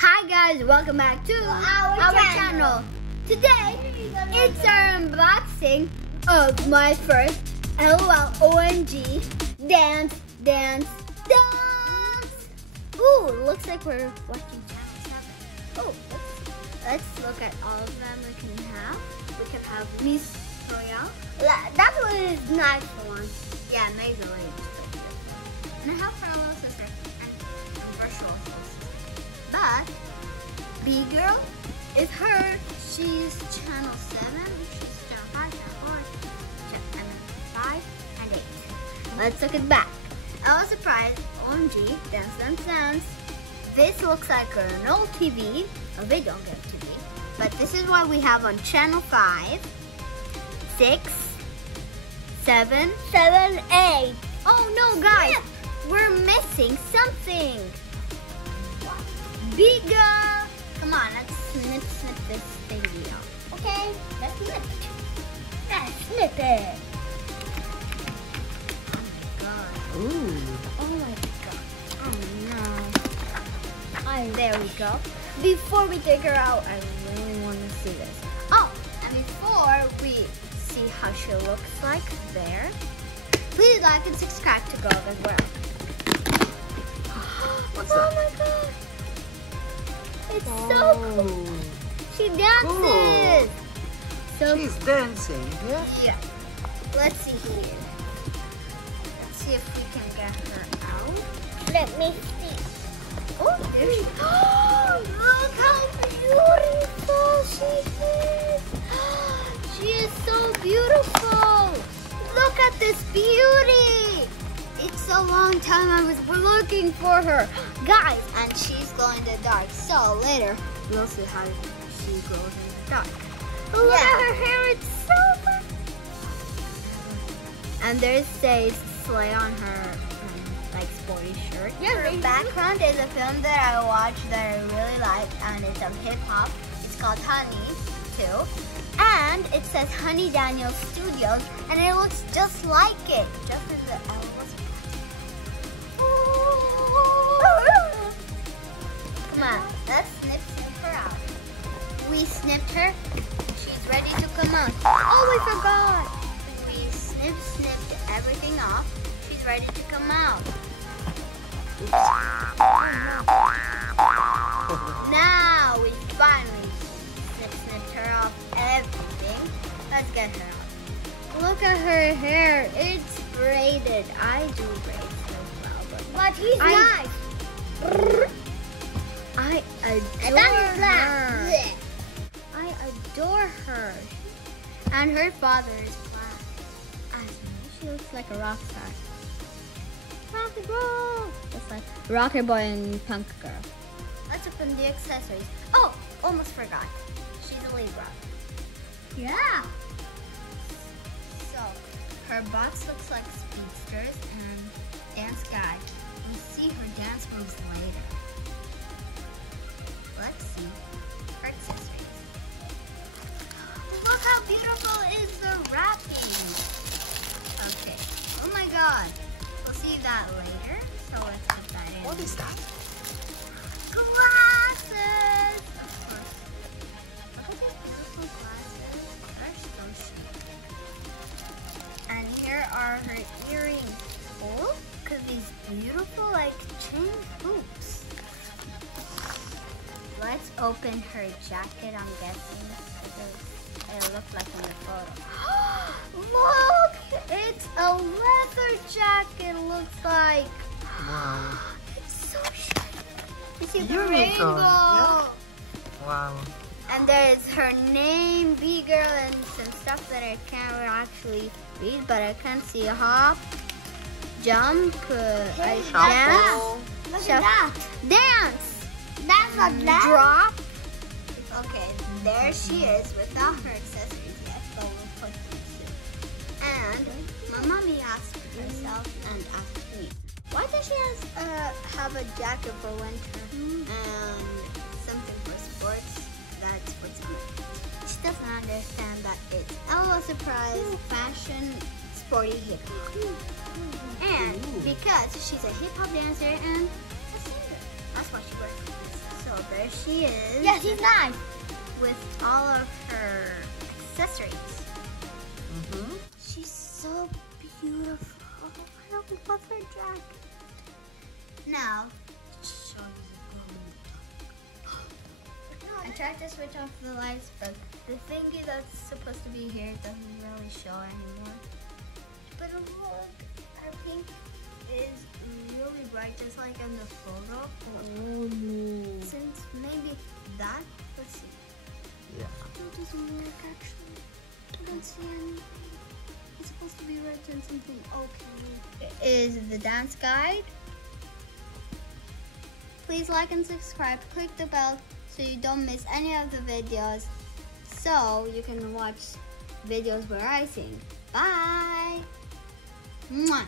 Hi guys, welcome back to our channel. Today, it's our unboxing of my first L.O.L OMG Dance. Ooh, looks like we're watching channel 7. Oh, let's look at all of them we can have. We can have Miss Royale. That one is nice one. Yeah, Maybelline. And I have parallel sister and virtual sister. But B-Gurl is her. She's channel 7. She's channel 5, channel 4, and 5, and 8. Let's look at the back. I was surprised. OMG, dance. This looks like an old TV, a video game TV. But this is what we have on channel 5, 6, 7, 8. Oh no, guys, we're missing something. B-Gurl, come on, let's snip this thingy out. Okay, let's snip it. Let's snip it. Oh my god. Ooh. Oh my god. Oh no. There we go. Before we take her out, I really want to see this. Oh, and before we see how she looks like there, please like and subscribe to Girl as well. What's Oh that? my god. It's so cool. She dances. So She's dancing, yeah? yeah. Let's see here. Let's see if we can get her out. Let me see. Oh, there she is. Look how beautiful she is. She is so beautiful. Look at this beauty. It's a long time I was looking for her. Guys, and she's glowing in the dark. So later, we'll see how she glows in the dark. Look at her hair, it's so good. And there says Slay on her like sporty shirt. Her background is a film that I watched that I really like, and it's hip hop. It's called Honey too. And it says Honey Daniel Studios, and it looks just like it. Just as the L was. Come on, let's snip her out. We snipped her. She's ready to come out. Oh, we forgot. We snipped everything off. She's ready to come out. Now we finally snipped her off everything. Let's get her out. Look at her hair. It's braided. I do braids as well, but he's nice. I adore her. I adore her. And her father is black. I know, she looks like a rock star. Rock and roll. Just like Rocker Boy and Punk Girl. Let's open the accessories. Oh, almost forgot. She's a lead rock. Yeah. So, her box looks like Speedsters and Dance Guide. We'll see her dance moves later. Let's see her accessories. Look how beautiful is the wrapping. Okay. Oh my god. We'll see that later. So let's put that in. What is that? Glasses. Of course. Look at these beautiful glasses. They're so chic. And here are her earrings. Oh, look at these beautiful like chain hoops. Let's open her jacket, I'm guessing. It looks like in the photo. Look! It's a leather jacket, looks like. Wow. It's so shiny. You see the Unicorn, rainbow. yeah. Wow. And there is her name, B-Gurl, and some stuff that I can't actually read, but I can see hop, jump, I dance. Shuffle. Look at that. Dance. That's a dance. Drop. Okay, there she is without her accessories yet, but we'll put them soon. And my mommy asked herself and asked me, why does she have a jacket for winter and something for sports? That's what's on it. She doesn't understand that it's L.O.L surprise fashion sporty hip hop. And because she's a hip hop dancer and a singer, that's why she wears this. So there There she is. Yeah, she's nice. With all of her accessories. Mm-hmm. She's so beautiful. I love her jacket. Now, show you the I tried to switch off the lights, but the thingy that's supposed to be here doesn't really show anymore. But look, her pink is really bright, just like in the photo. Oh. Since maybe that, let's see. Yeah. It doesn't work actually. I don't see anything. It's supposed to be red and something. Okay. It is the dance guide. Please like and subscribe. Click the bell so you don't miss any of the videos. So you can watch videos where I sing. Bye. Mwah.